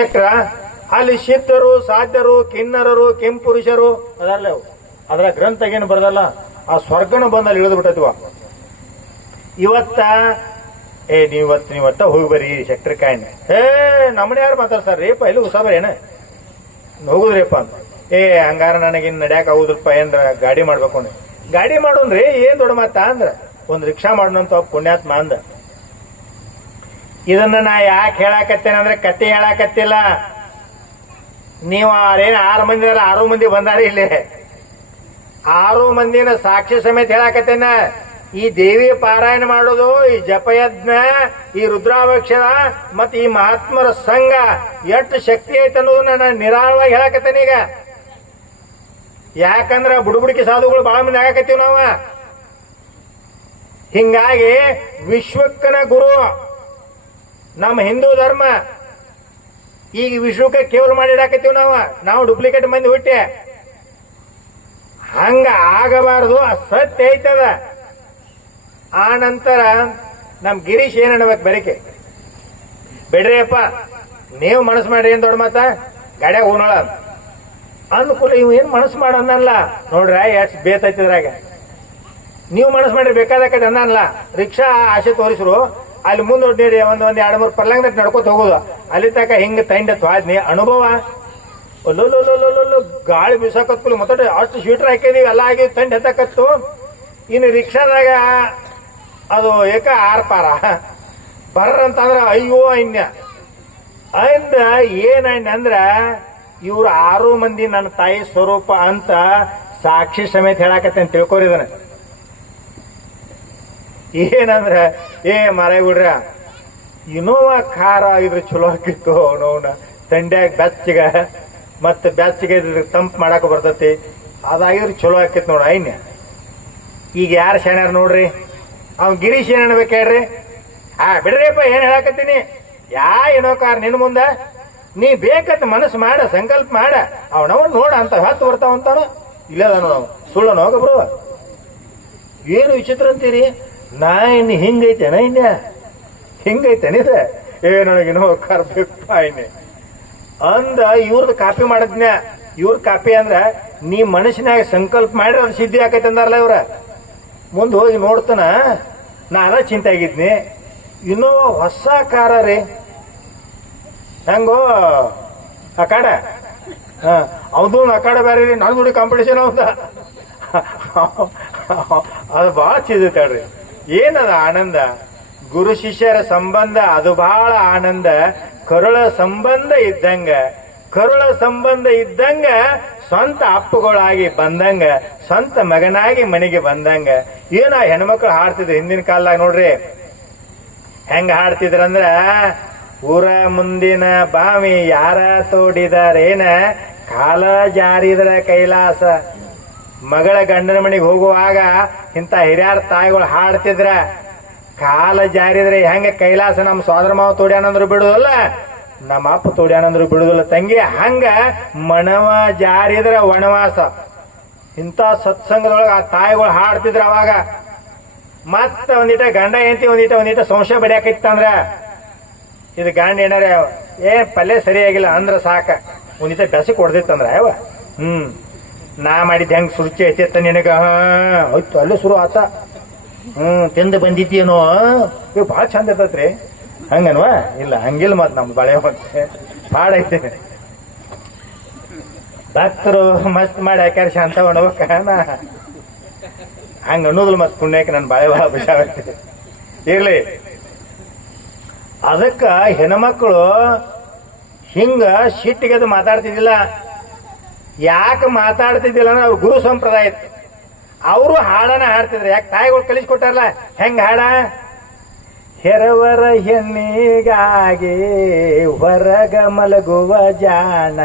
ಚಕ್ರ ಅಲ್ಲಿ ಶಿತ್ತರು ಸಾಧ್ಯರು ಕಿನ್ನರರು, ಕೆಂಪುರುಷರು. ಅದಲ್ಲ ಅವು. ಅದರ ಗ್ರಂಥ ಏನು ಬರದಲ್ಲ? ಆ ಸ್ವರ್ಗನ ಬಂದಲ್ಲಿ ಇಳಿದು ಬಿಟ್ಟತ್ವ ಇವತ್ತ, ಏ ನೀವತ್ ನೀವತ್ತ ಹೋಗಿ ಬರ್ರಿ ಸೆಕ್ಟರ್ ಕಾಯಿನ. ಏ ನಮ್ಮನೆ ಯಾರು ಮಾತಾಡ್ತಾರ್ರಿ ಪೈಲು ಉಸ ಏನ? ಹೋಗುದ್ರಿಪ್ಪ ಅಂತ. ಏ, ಹಂಗಾರ ನನಗಿನ್ ನಡ್ಯಾಕ ಆಗುದ್ರಪ್ಪ, ಏನ್ರ ಗಾಡಿ ಮಾಡ್ಬೇಕು ಗಾಡಿ ಮಾಡೋನ್ರಿ ಏನ್ ದೊಡ್ಡ ಮಾತಾ ಅಂದ್ರ. ಒಂದ್ ರಿಕ್ಷಾ ಮಾಡೋಣಂತ ಪುಣ್ಯಾತ್ಮ ಅಂದ. ಇದನ್ನ ನಾ ಯಾಕೆ ಹೇಳಾಕತ್ತೇನೆ ಅಂದ್ರೆ ಕತೆ ಹೇಳಾಕತ್ತಿಲ್ಲ. ನೀವು ಏನ್ ಆರು ಮಂದಿ ಆರು ಮಂದಿ ಬಂದಾರ ಇಲ್ಲಿ. ಆರು ಮಂದಿನ ಸಾಕ್ಷಿ ಸಮೇತ ಹೇಳಾಕತ್ತೇನ. ಈ ದೇವಿ ಪಾರಾಯಣ ಮಾಡೋದು, ಈ ಜಪಯಜ್ಞ, ಈ ರುದ್ರಾವಕ್ಷರ ಮತ್ತೆ ಈ ಮಹಾತ್ಮರ ಸಂಘ ಎಷ್ಟು ಶಕ್ತಿ ಐತೆ ಅನ್ನೋದು ನಾನು ನಿರಾಳವಾಗಿ ಹೇಳಾಕತ್ತೇನೆ ಈಗ. ಯಾಕಂದ್ರ ಬುಡುಬುಡಿಕೆ ಸಾಧುಗಳು ಬಹಳ ಮಂದಿ ಆಗಾಕತ್ತೀವಿ ನಾವ. ಹಿಂಗಾಗಿ ವಿಶ್ವಕ್ಕನ ಗುರು ನಮ್ಮ ಹಿಂದೂ ಧರ್ಮ. ಈಗ ವಿಶ್ವಕ್ಕೆ ಕೇವಲ ಮಾಡಿಡಾಕತ್ತೀವಿ ನಾವು. ನಾವು ಡೂಪ್ಲಿಕೇಟ್ ಮಂದಿ ಹುಟ್ಟೆ. ಹಂಗ ಆಗಬಾರದು ಸತ್ಯ ಐತದ. ಆ ನಂತರ ನಮ್ ಗಿರೀಶ್ ಏನ್ ಅನ್ಬೇಕು ಬೆರಕೆ? ಬಿಡ್ರಿಯಪ್ಪ ನೀವು ಮನಸ್ಸು ಮಾಡ್ರಿ ಏನ್ ದೊಡ್ಡ ಮಾತ? ಗಾಡ್ಯಾಗ ಹೋಗೋಣ ಅಂದ್ಕೂಲ ಇವ್ ಏನ್ ಮನಸ್ಸು ಮಾಡನ್ನಲ್ಲ ನೋಡ್ರ, ಎಷ್ಟ್ ಬೇತೈತಿದ್ರಾಗ ನೀವು ಮನಸ್ಸು ಮಾಡ್ರಿ ಬೇಕಾದಕ್ಕೆ ಅನ್ನಲ್ಲ. ರಿಕ್ಷಾ ಆಸೆ ತೋರಿಸ್ರು. ಅಲ್ಲಿ ಮುಂದೆ ನೋಡಿ ಒಂದ್ ಒಂದ್ ಎರಡು ಮೂರು ಪರ್ಲಂಗ್ ನಡ್ಕೋತ ಹೋಗೋದು. ಅಲ್ಲಿ ತಕ ಹಿಂಗ ತಂಡ ತ್ವಾದ್ನಿ ಅನುಭವ. ಗಾಳಿ ಬೀಸಕತ್ಕುಲು ಮತ್ತೆ ಅಷ್ಟು ಶೀಟ್ರ್ ಹಾಕಿದೀವಿ, ಎಲ್ಲ ಆಗಿ ತಂಡ ಎತ್ತಕತ್ತು. ಇನ್ನು ರಿಕ್ಷಾದಾಗ ಅದು ಏಕ ಆರ್ ಪಾರ. ಬರ್ರಂತಂದ್ರ ಅಯ್ಯೋ ಅನ್ಯ. ಅಂದ ಏನ್ ಅಂದ್ರೆ, ಇವ್ರು ಆರು ಮಂದಿ ನನ್ನ ತಾಯಿ ಸ್ವರೂಪ ಅಂತ ಸಾಕ್ಷಿ ಸಮೇತ ಹೇಳಾಕತ್ತೆ ಅಂತ ತಿಳ್ಕೊರಿದನ ಏನಂದ್ರ, ಏ ಬಿಡ್ರ ಇನೋವಾ ಖಾರ ಇದ್ರ ಚಲೋ ಆಕಿತ್ತು ಅವನವನ ತಂಡ್ಯಾಗ ಬೆಚ್ಚಗ, ಮತ್ತೆ ಬೆಚ್ಚಗೆ ತಂಪು ಮಾಡಾಕ ಬರ್ತತಿ. ಅದಾಗಿದ್ರೆ ಚಲೋ ಆಕಿತ್ ನೋಡ ಐನ್ಯ ಈಗ ಯಾರು ಶಾಣ್ಯಾರ ನೋಡ್ರಿ? ಅವ್ನ್ ಗಿರೀಶ್ ಏನ್ ಅನ್ಬೇಕು ಹೇಳ್ರಿ? ಹಾ ಬಿಡ್ರಿಪ್ಪ, ಏನ್ ಹೇಳಾಕತ್ತೀನಿ? ಯಾ, ಏನೋ ಕಾರ್ ನಿನ್ ಮುಂದ? ನೀ ಬೇಕಂತ ಮನಸ್ಸು ಮಾಡ, ಸಂಕಲ್ಪ ಮಾಡ. ಅವನವನ್ ನೋಡ ಅಂತ ಹತ್ತು ಬರ್ತಾವಂತಾನ. ಇಲ್ಲದ ಸುಳ್ಳು ನೋಗ ಬ್ರೋ ಏನು ವಿಚಿತ್ರ ಅಂತೀರಿ? ನಾ ಇನ್ನು ಹಿಂಗೈತೇನ ಇನ್ಯ ಹಿಂಗೈತೇನ ಇದೆ ಏ ನನಗಿನ್ನೋ ಇನ್ನೆ ಅಂದ ಇವ್ರದ್ದು ಕಾಪಿ ಮಾಡದ್ನ ಇವ್ರ ಕಾಪಿ ಅಂದ್ರ ನೀ ಮನಸ್ಸಿನಾಗ ಸಂಕಲ್ಪ ಮಾಡಿ ಅವ್ರ ಸಿದ್ಧಿ ಆಕೈತೆ ಅಂದಾರಲ್ಲ ಇವ್ರ? ಮುಂದೆ ಹೋಗಿ ನೋಡ್ತಾನ, ನಾನ ಚಿಂತೆ ಆಗಿದ್ನಿ ಇನ್ನೋವ ಹೊಸ ಕಾರ ರೀ. ಹೆಂಗೋ ಅಕಾಡ ಅವದು ಅಕಾಡ ಬೇರೆ ರೀ ನಾನು ನೋಡಿ ಕಾಂಪಿಟೇಷನ್ ಅವದ. ಅದು ಭಾಳ ಚಿದತಾಡ್ರಿ ಏನದ ಆನಂದ? ಗುರು ಶಿಷ್ಯರ ಸಂಬಂಧ, ಅದು ಬಹಳ ಆನಂದ. ಕರುಳ ಸಂಬಂಧ ಇದ್ದಂಗ. ಕರುಳ ಸಂಬಂಧ ಇದ್ದಂಗ ಸ್ವಂತ ಅಪ್ಪುಗಳಾಗಿ ಬಂದಂಗ, ಸ್ವಂತ ಮಗನಾಗಿ ಮನೆಗೆ ಬಂದಂಗ. ಏನ ಹೆಣ್ಮಕ್ಳು ಹಾಡ್ತಿದ್ರು ಹಿಂದಿನ ಕಾಲದಾಗ ನೋಡ್ರಿ. ಹೆಂಗ ಹಾಡ್ತಿದ್ರಂದ್ರ, ಊರ ಮುಂದಿನ ಬಾವಿ ಯಾರ ತೋಡಿದಾರೇನ? ಕಾಲ ಜಾರಿದ್ರ ಕೈಲಾಸ. ಮಗಳ ಗಂಡನ ಮನೆಗೆ ಹೋಗುವಾಗ ಇಂಥ ಹಿರಿಯರ ತಾಯಿಗಳು ಹಾಡ್ತಿದ್ರ, ಕಾಲ ಜಾರಿದ್ರೆ ಹೆಂಗ ಕೈಲಾಸ ನಮ್ಮ ಸೋದರ ಮಾವ ತೋಡ್ಯಾನಂದ್ರು ಬಿಡುದಲ್ಲ, ನಮ್ಮ ಅಪ್ಪ ತೋಡ್ಯಾನಂದ್ರು ಬಿಡುದಿಲ್ಲ. ತಂಗಿ, ಹಂಗ ಮಣವ ಜಾರಿದ್ರ ವನವಾಸ. ಇಂಥ ಸತ್ಸಂಗದೊಳಗೆ ಆ ತಾಯಿಗಳು ಹಾಡ್ತಿದ್ರ ಅವಾಗ. ಮತ್ತ ಒಂದಿಟ ಗಂಡ ಹೆಂಡತಿ, ಒಂದಿಟ ಒಂದಿಟ ಸಂಶಯ ಬಡಿಯಾಕಿತ್ತಂದ್ರ ಇದು ಗಂಡ ಏನಾರ, ಏ ಪಲ್ಯ ಸರಿಯಾಗಿಲ್ಲ ಅಂದ್ರ ಸಾಕ. ಒಂದಿಟ ಬೆಸಿ ಕೊಡ್ದಿತ್ತಂದ್ರ ಯಾವ ಹ್ಮ್. ನಾ ಮಾಡಿದ್ದು ಹೆಂಗ್ ಸುರುಚಿ ಐತಿತ್ತ ನಿನಗ? ಹೋಯ್ತು ಅಲ್ಲೇ ಶುರು ಆತ. ಹ್ಮ್, ತಿಂದು ಬಂದಿದ್ದೀನೋ ಇವ್ ಭಾಳ ಚಂದ ಇರ್ತೈತ್ರಿ. ಹಂಗನ್ವಾ? ಇಲ್ಲ, ಹಂಗಿಲ್ಲ ಮತ್ ನಮ್ ಬಳೆ ಮತ್ತೆ ಭಾಳ ಐತೆ. ಭಕ್ತರು ಮಸ್ತ್ ಮಾಡಿ ಹಾಕ್ಯಾರ ಶಾಂತ ನಾ. ಹಂಗ ಅನ್ನೋದಿಲ್ಲ ಮತ್ ಪುಣ್ಯಕ್ಕೆ ನನ್ ಬಾಳೆ ಭಾಳ ಬಿಸಾಗತ್ತೆ ಇರ್ಲಿ. ಅದಕ್ಕ ಹೆಣ್ಮಕ್ಳು ಹಿಂಗ ಸಿಟ್ಟಿಗೆದು ಮಾತಾಡ್ತಿದ್ದಿಲ್ಲ. ಯಾಕೆ ಮಾತಾಡ್ತಿದ್ದಿಲ್ಲ ಅಂದ್ರೆ ಅವ್ರ ಗುರು ಸಂಪ್ರದಾಯ ಇತ್ತು. ಅವರು ಹಾಡನ ಹಾಡ್ತಿದ್ರು. ಯಾಕೆ ತಾಯಿಗಳು ಕಲಿಸ್ಕೊಟ್ಟಾರಲ್ಲ? ಹೆಂಗ ಹಾಡ? ಹೆರವರ ಹೆಣ್ಣಿಗಾಗಿ ಹೊರಗ ಮಲಗುವ ಜಾಣ.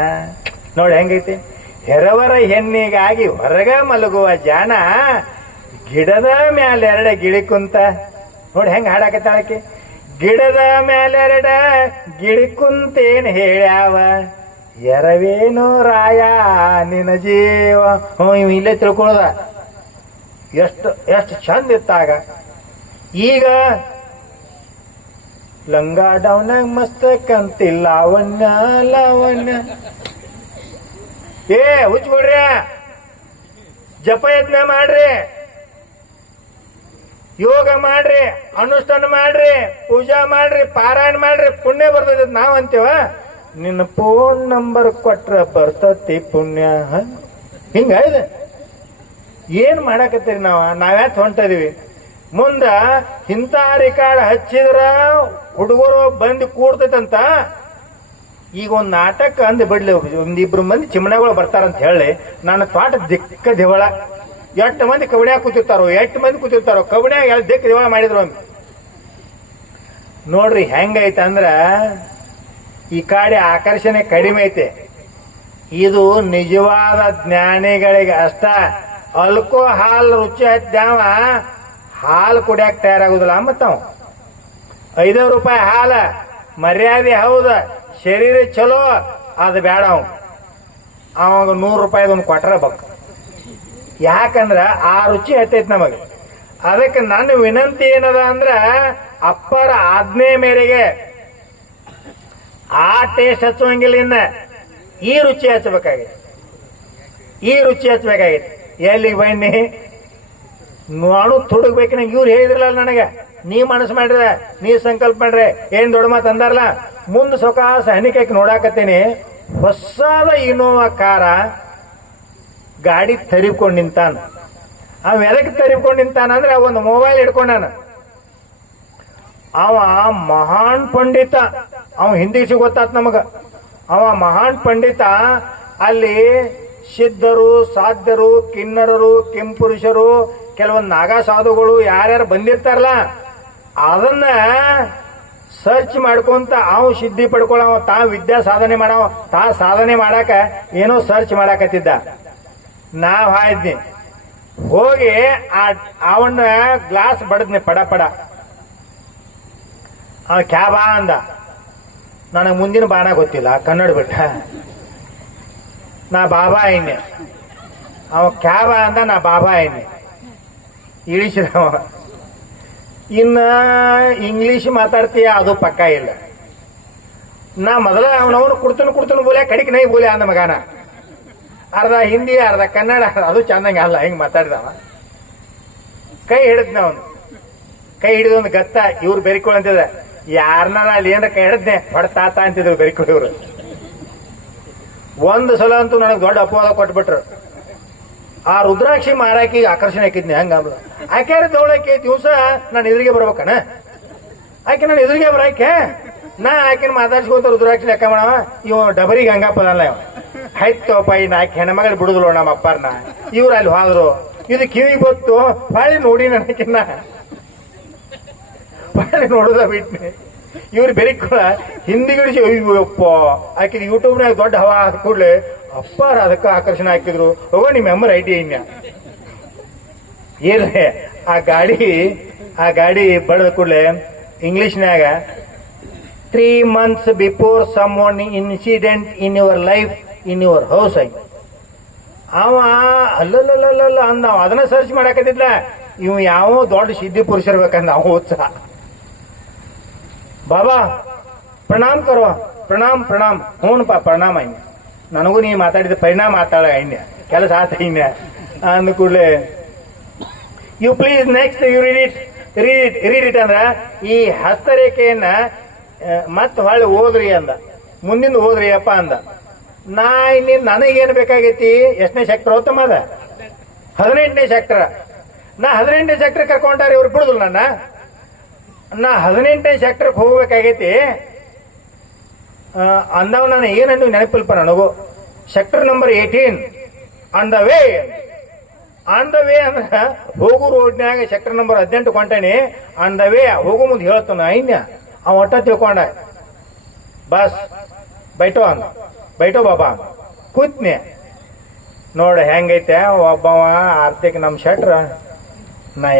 ನೋಡಿ ಹೆಂಗೈತಿ? ಹೆರವರ ಹೆಣ್ಣಿಗಾಗಿ ಹೊರಗ ಮಲಗುವ ಜಾಣ. ಗಿಡದ ಮ್ಯಾಲೆ ಎರಡ ಗಿಳಿ ಕುಂತ. ನೋಡಿ ಹೆಂಗ ಹಾಡಾಕತ್ತಾಳಕ್ಕೆ ಗಿಡದ ಮ್ಯಾಲೆರಡ ಗಿಳಿ ಕುಂತೇನ್ ಹೇಳ್ಯಾವ? ಎರವೇನು ರಾಯ, ನಿನ್ನ ಜೀವ. ಹ್ಞೂ ಇವ್ ಇಲ್ಲೇ ಎಷ್ಟು ಎಷ್ಟು ಚಂದ ಇತ್ತಾಗ. ಈಗ ಲಂಗಾಡವನಾಗ ಮಸ್ತ ಕಂತಿ ಲಾವಣ್ಯ ಲಾವಣ್ಯ ಏ, ಹುಚ್ಚ ಬಿಡ್ರಿ ಜಪ ಯತ್ನ ಮಾಡ್ರಿ. ಯೋಗ ಮಾಡ್ರಿ, ಅನುಷ್ಠಾನ ಮಾಡ್ರಿ, ಪೂಜಾ ಮಾಡ್ರಿ, ಪಾರಾಯಣ ಮಾಡ್ರಿ, ಪುಣ್ಯ ಬರ್ತದ ನಾವ್ ಅಂತೀವ. ನಿನ್ನ ಫೋನ್ ನಂಬರ್ ಕೊಟ್ರ ಬರ್ತತಿ ಪುಣ್ಯ? ಹಿಂಗ ಇದೆ. ಏನ್ ಮಾಡಾಕತ್ತೀರಿ ನಾವ? ನಾವ್ಯಾತ್ ಹೊಂಟದೀವಿ. ಮುಂದ ಇಂಥ ರೆಕಾರ್ಡ್ ಹಚ್ಚಿದ್ರ ಹುಡುಗರು ಬಂದು ಕೂಡ್ತೈತಂತ. ಈಗ ಒಂದು ನಾಟಕ ಅಂದ್ ಬಿಡ್ಲಿ ಒಂದಿಬ್ರು ಮಂದಿ ಚಿಮಣಗಳು ಬರ್ತಾರಂತ ಹೇಳಿ ನನ್ನ ತೋಟ ದಿಕ್ಕ ದಿವಳ. ಎಷ್ಟು ಮಂದಿ ಕಬಡ್ಯಾಗ ಕೂತಿರ್ತಾರೋ ಎಷ್ಟು ಮಂದಿ ಕೂತಿರ್ತಾರೋ ಕಬಡ್ಯಾಗ ದಿಕ್ಕ ದಿವಳ ಮಾಡಿದ್ರು ನೋಡ್ರಿ ಹೆಂಗೈತೆ ಅಂದ್ರ ಈ ಕಾಡಿ ಆಕರ್ಷಣೆ ಕಡಿಮೆ ಐತೆ. ಇದು ನಿಜವಾದ ಜ್ಞಾನಿಗಳಿಗೆ ಅಷ್ಟ. ಅಲ್ಕೋ ಹಾಲ್ ರುಚಿ ಹತ್ತಾವ ಹಾಲು ಕುಡಿಯಕ್ ತಯಾರಾಗುದಿಲ್ಲ ಮತ್ತವ ಐದೈದು ರೂಪಾಯಿ ಹಾಲ, ಮರ್ಯಾದೆ ಹೌದ, ಶರೀರ ಚಲೋ, ಅದು ಬೇಡ ಅವ. ಅವಾಗ ನೂರು ರೂಪಾಯಿದು ಒಂದು ಕೊಟ್ರ ಬಕ್. ಯಾಕಂದ್ರ ಆ ರುಚಿ ಹತ್ತೈತಿ ನಮಗೆ. ಅದಕ್ಕೆ ನನ್ನ ವಿನಂತಿ ಏನದ ಅಂದ್ರ, ಅಪ್ಪರ ಆಜ್ಞೆ ಮೇರೆಗೆ ಆ ಟೇಸ್ಟ್ ಹಚ್ಚುವಂಗಿಲ್ಲ ಇನ್ನ. ಈ ರುಚಿ ಹಚ್ಚಬೇಕಾಗಿತ್ತು ಈ ರುಚಿ ಹಚ್ಚಬೇಕಾಗಿತ್ತು ಎಲ್ಲಿಗೆ ಬನ್ನಿ? ನಾನು ತುಡುಗ್ಬೇಕು ನಂಗೆ. ಇವ್ರು ಹೇಳಿದ್ರಲ್ಲ ನನಗೆ. ನೀ ಮನಸ್ಸು ಮಾಡ್ರೆ ನೀ ಸಂಕಲ್ಪ ಮಾಡ್ರೆ ಏನ್ ದೊಡ್ಡ ಮಾತು ಅಂದಾರಲ್ಲ? ಮುಂದೆ ಸೊಕಾಸ ಹನಿಕಾಯ್ಕೆ ನೋಡಾಕತ್ತೀನಿ. ಹೊಸದ ಇನೋವಾ ಕಾರ ಗಾಡಿ ತರಿಬ್ಕೊಂಡು ನಿಂತಾನ. ಅವ ಎದಕ್ಕೆ ತರಿಬ್ಕೊಂಡು ನಿಂತಾನ ಅಂದ್ರೆ ಒಂದು ಮೊಬೈಲ್ ಹಿಡ್ಕೊಂಡಾನ. ಅವ ಮಹಾನ್ ಪಂಡಿತ. ಅವ ಹಿಂದಿಸಿ ಗೊತ್ತಾತ್ ನಮಗ. ಅವ ಮಹಾನ್ ಪಂಡಿತ, ಅಲ್ಲಿ ಸಿದ್ಧರು ಸಾಧ್ಯರು, ಕಿನ್ನರರು, ಕೆಂಪುರುಷರು, ಕೆಲವೊಂದು ನಾಗಾ ಸಾಧುಗಳು ಯಾರ್ಯಾರು ಬಂದಿರ್ತಾರಲ್ಲ, ಅದನ್ನ ಸರ್ಚ್ ಮಾಡ್ಕೊಂತ ಅವ್ ಸಿದ್ಧಿ ಪಡ್ಕೊಳ್ಳವ ತಾ ವಿದ್ಯಾ ಸಾಧನೆ ಮಾಡವ, ತಾ ಸಾಧನೆ ಮಾಡಾಕ ಏನೋ ಸರ್ಚ್ ಮಾಡಾಕತ್ತಿದ್ದ. ನಾವ್ ಹಾಯ್ದ್ನಿ. ಹೋಗಿ ಆ ಅವನ್ನ ಗ್ಲಾಸ್ ಬಡದ್ನಿ ಪಡ ಪಡ. ಅವ ಕ್ಯಾಬಾ ಅಂದ. ನನಗೆ ಮುಂದಿನ ಬಾಣ ಗೊತ್ತಿಲ್ಲ, ಕನ್ನಡ ಬಿಟ್ಟ. ನಾ ಬಾಬಾ ಐನೆ ಅವ ಕ್ಯಾಬ ಅಂದ ನಾ ಬಾಬಾ ಐನೆ ಇಳಿಸಿದ ಇನ್ನ ಇಂಗ್ಲೀಷ್ ಮಾತಾಡ್ತೀಯ, ಅದು ಪಕ್ಕ ಇಲ್ಲ. ನಾ ಮೊದಲ ಅವನವನು ಕುಡ್ತನು ಕುಡ್ತನು ಬೋಲೆ, ಕಡಿಕೆ ನೈ ಬೋಲೆ ಅಂದ ಮಗಾನ. ಅರ್ಧ ಹಿಂದಿ, ಅರ್ಧ ಕನ್ನಡ, ಅದು ಚಂದಂಗ ಅಲ್ಲ, ಹೆಂಗೆ ಮಾತಾಡಿದವ. ಕೈ ಹಿಡಿದ್ನ ಅವನು. ಕೈ ಹಿಡಿದು ಒಂದು ಗತ್ತ ಇವ್ರು ಬೆರಿಕೊಳ್ ಅಂತಿದ ಯಾರನ್ನಾರ ಅಲ್ಲಿ ಏನಾರ ಕೈ ಹೊಡ ತಾತ ಅಂತಿದ್ರು ಬೆರಿಕೊಳ್ ಇವ್ರು ಒಂದು ಸಲ ಅಂತೂ ನನಗೆ ದೊಡ್ಡ ಅಪವಾದ ಕೊಟ್ಬಿಟ್ರು. ಆ ರುದ್ರಾಕ್ಷಿ ಮಾರಾಕಿ ಆಕರ್ಷಣೆ ಹಾಕಿದ್ನಿ, ಹಂಗ ಆಕೆ ದೌಳಕ್ಕೆ ದಿವಸ ನಾನು ಎದುರಿಗೆ ಬರ್ಬೇಕಣ. ಆಕೆ ನಾನು ಎದುರಿಗೆ ಬರಾಕೆ ನಾ ಆಕಿನ ಮಾತಾಡ್ಸ್ಕೊಂತ ರುದ್ರಾಕ್ಷಿ ಲೆಕ್ಕ ಮಾಡವ, ಇವ ಡಬರಿಗೆ ಹಂಗಪ್ಪದಲ್ಲ ಇವ. ಆಯ್ತಪ್ಪ ಇನ್ನು ಆಕೆ ಹೆಣ್ಮಗಳು ಬಿಡುದ್ರು ನಮ್ಮ ಅಪ್ಪಾರ್ನ ಇವ್ರು ಅಲ್ಲಿ ಹೋದ್ರು. ಇದು ಕಿವಿ ಗೊತ್ತು ಬಾಳಿ ನೋಡಿ ನನಗಿನ್ನ. ಬಾಳಿ ನೋಡುದ ಬಿಟ್ಟು ಇವ್ರು ಬೆರಿಕೊಳ ಹಿಂದಿಗಿಡಿಸಿ ಅಯ್ಯಪ್ಪ ಆಕಿದ ಯೂಟ್ಯೂಬ್ನಾಗ ದೊಡ್ಡ ಹವಾ ಕೂಡಲೇ ಅಪ್ಪಾರ ಅದಕ್ಕೆ ಆಕರ್ಷಣೆ ಹಾಕಿದ್ರು. ಹೋಗೋ ನಿಮ್ಮ ಐ ಟಿ ಏನ್ರೆ ಆ ಗಾಡಿ ಆ ಗಾಡಿ ಬಡದ ಕೂಡಲೇ ಇಂಗ್ಲಿಷ್ನ್ಯಾಗ three months before some incident in your life in your house I ಅವ ಅಲ್ಲಲ್ಲಲ್ಲ ಅಂದ. ಅದನ್ನ ಸರ್ಚ್ ಮಾಡಾಕತ್ತಿದ್ಲ. ಇವ್ ಯಾವ ದೊಡ್ಡ ಸಿದ್ಧಿ ಪುರುಷರ್ಬೇಕಂದ ಅವ ಉತ್ಸಾಹ ಬಾಬಾ, ಪ್ರಣಾಮ್ ಕರೋ ಪ್ರಣಾಮ್ ಪ್ರಣಾಮ್. ಹ್ಞೂನಪ್ಪ, ಪ್ರಣಾಮ ಐನ್ಯ ನನಗೂ ನೀ ಮಾತಾಡಿದ ಪರಿಣಾಮ ಮಾತಾಡ ಐನ್ಯ ಕೆಲಸ ಆತ ಐನ್ಯ ಅಂದ ಕೂಡಲೇ you please next you read it read it read it ಅಂದ್ರ, ಈ ಹಸ್ತರೇಖೆಯನ್ನ ಮತ್ತೆ ಹೊಳ್ಳಿ ಓದ್ರಿ ಅಂದ. ಮುಂದಿನ ಓದ್ರಿ ಅಪ್ಪ ಅಂದ. ನಾ ಇಲ್ಲಿ ನನಗೇನು ಬೇಕಾಗೈತಿ? ಎಷ್ಟನೇ ಸೆಕ್ಟರ್ ಉತ್ತಮ ಅದ? ಹದಿನೆಂಟನೇ ಸೆಕ್ಟರ್ ನಾ ಹದಿನೆಂಟನೇ ಸೆಕ್ಟರ್ ಕರ್ಕೊಂಡಾರ ಇವ್ರು ಬಿಡುದಿಲ್ಲ ನನ್ನ. ನಾ ಹದಿನೆಂಟನೇ ಸೆಕ್ಟರ್ಗೆ ಹೋಗ್ಬೇಕಾಗೈತಿ. ಅಂದವ ನಾನು ಏನಂದು ನೆನಪಿಲ್ಪ ನನಗೂ. Sector number eighteen on the way on the way ಅಂದ್ರೆ ಹೋಗು ರೋಡ್ನ್ಯಾಗ ಸೆಕ್ಟರ್ ನಂಬರ್ ಹದಿನೆಂಟು ಕೊಂಟಾನಿ ಆನ್ ದ ವೇ ಹೋಗು ಮುಂದೆ ಹೇಳ್ತಾನ ಐನ್ಯ ಅವ ಒಟ್ಟ ತಿಳ್ಕೊಂಡ. ಬಸ್, ಬೈಟೋ ಅಂದ. ಬೈಟೋ ಬಾಬಾ ಕೂತ್ನೆ. ನೋಡ ಹೆಂಗೈತೆ ಒಬ್ಬವ ಆರ್ತಿಕ್ ನಮ್ಮ ಶೆಟ್ರ